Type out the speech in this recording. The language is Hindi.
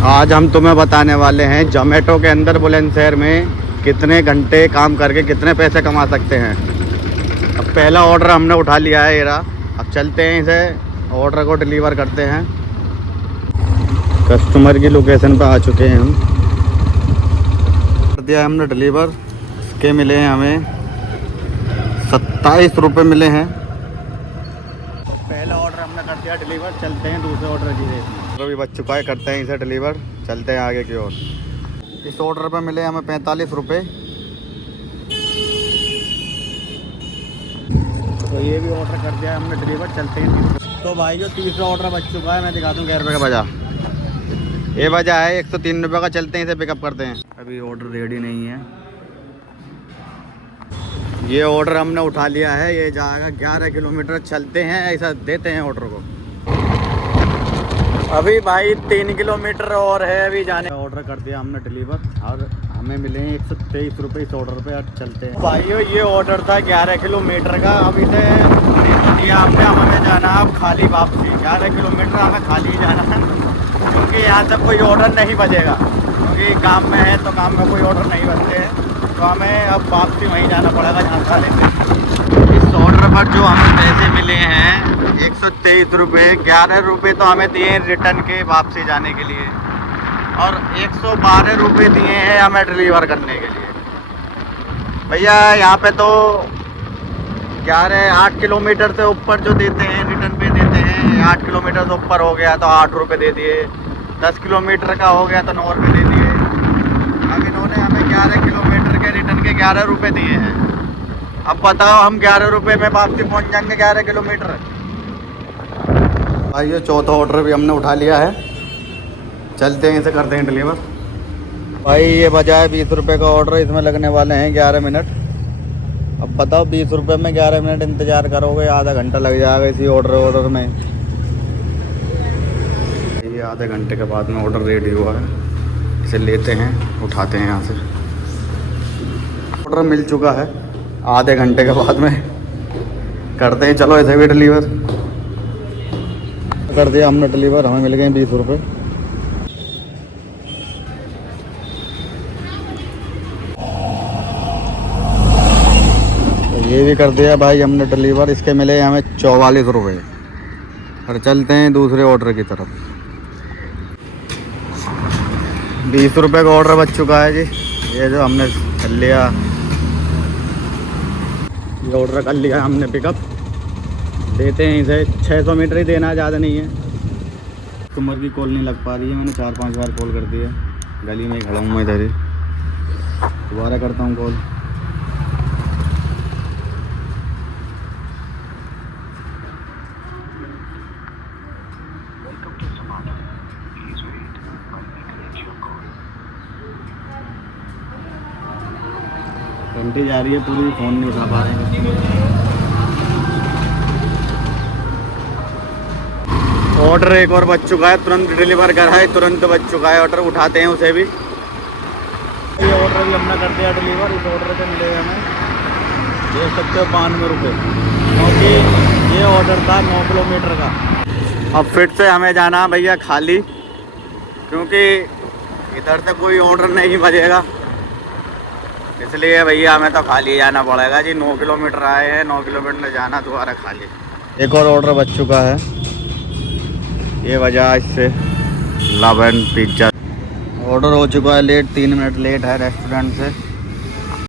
आज हम तुम्हें बताने वाले हैं जोमेटो के अंदर बुलंदशहर में कितने घंटे काम करके कितने पैसे कमा सकते हैं। अब पहला ऑर्डर हमने उठा लिया है, ये रहा। अब चलते हैं, इसे ऑर्डर को डिलीवर करते हैं। कस्टमर की लोकेशन पर आ चुके हैं हम। कर दिया हमने डिलीवर। इसके मिले हैं हमें 27 रुपये मिले हैं। पहला ऑर्डर हमने कर दिया डिलीवर। चलते हैं दूसरे ऑर्डर की रेस में। तो भी बच चुका है, करते हैं इसे डिलीवर। चलते हैं आगे की ओर। इस ऑर्डर पे मिले हमें 45 रुपये। तो ये भी ऑर्डर कर दिया हमने डिलीवर। चलते हैं। तो भाई जो तीसरा ऑर्डर बच चुका है, मैं दिखा दूँ 11 रुपये का बजा। ये बजा है 103 रुपये का। चलते हैं, इसे पिकअप करते हैं। अभी ऑर्डर रेडी नहीं है। ये ऑर्डर हमने उठा लिया है। ये जाएगा 11 किलोमीटर। चलते हैं, ऐसा देते हैं ऑर्डर को। अभी भाई 3 किलोमीटर और है अभी जाने। ऑर्डर कर दिया हमने डिलीवर और हमें मिले हैं 123 रुपये इस ऑर्डर पे। अब चलते हैं भाइयों। ये ऑर्डर था 11 किलोमीटर का। अब इसे दिया हमने। हमें जाना अब खाली वापसी। 11 किलोमीटर हमें खाली जाना है, क्योंकि यहाँ से कोई ऑर्डर नहीं बजेगा। क्योंकि काम में है तो काम में कोई ऑर्डर नहीं बनते हैं। तो हमें अब वापसी वहीं जाना पड़ेगा जहाँ खा लेते। इस ऑर्डर पर जो हमें पैसे मिले हैं 123 रुपये। 11 रुपये तो हमें दिए रिटर्न के वापसी जाने के लिए, और 112 रुपये दिए हैं हमें डिलीवर करने के लिए। भैया यहाँ पे तो 8 किलोमीटर से ऊपर जो देते हैं रिटर्न पे देते हैं। 8 किलोमीटर से ऊपर हो गया तो 8 रुपये दे दिए। 10 किलोमीटर का हो गया तो 9 रुपये दे दिए। अब इन्होंने हमें 11 किलोमीटर के रिटर्न के 11 रुपये दिए हैं। अब बताओ हम 11 रुपये में वापसी पहुंच जाएंगे 11 किलोमीटर। भाई ये चौथा ऑर्डर भी हमने उठा लिया है। चलते हैं, इसे करते हैं डिलीवर। भाई ये बजाय 20 रुपये का ऑर्डर, इसमें लगने वाले हैं 11 मिनट। अब बताओ 20 रुपये में 11 मिनट इंतज़ार करोगे, आधा घंटा लग जाएगा इसी ऑर्डर में। ये आधे घंटे के बाद में ऑर्डर रेडी हुआ है। इसे लेते हैं, उठाते हैं यहाँ से। ऑर्डर मिल चुका है। आधे घंटे के बाद में करते हैं। चलो इसे भी डिलीवर कर दिया हमने डिलीवर। हमें मिल गए 20 रुपये। तो ये भी कर दिया भाई हमने डिलीवर। इसके मिले हमें 44 रुपये। और चलते हैं दूसरे ऑर्डर की तरफ। 20 रुपये का ऑर्डर बच चुका है जी। ये जो हमने कर लिया, ये ऑर्डर कर लिया हमने पिकअप। देते हैं इसे। 600 मीटर ही देना, ज़्यादा नहीं है। कस्टमर की कॉल नहीं लग पा रही है। मैंने 4-5 बार कॉल कर दिया। गली में ही खड़ा हूँ मैं इधर ही। दोबारा करता हूँ कॉल। घंटी जा रही है पूरी, फ़ोन नहीं उठा पा रहे हैं। ऑर्डर एक और बच चुका है। तुरंत डिलीवर करा है, तुरंत बच चुका है ऑर्डर। उठाते हैं उसे भी। ये ऑर्डर भी हमने कर दिया डिलीवर। इस ऑर्डर पे मिले हमें, देख सकते हो, 92 रुपये। क्योंकि ये ऑर्डर था 9 किलोमीटर का। अब फिर से हमें जाना भैया खाली, क्योंकि इधर से कोई ऑर्डर नहीं बजेगा। इसलिए भैया हमें तो खाली जाना पड़ेगा जी। 9 किलोमीटर आए हैं, 9 किलोमीटर जाना, दोबारा खाली। एक और ऑर्डर बच चुका है। ये वजह इससे लव एंड पिज्ज़ा ऑर्डर हो चुका है लेट। 3 मिनट लेट है रेस्टोरेंट से।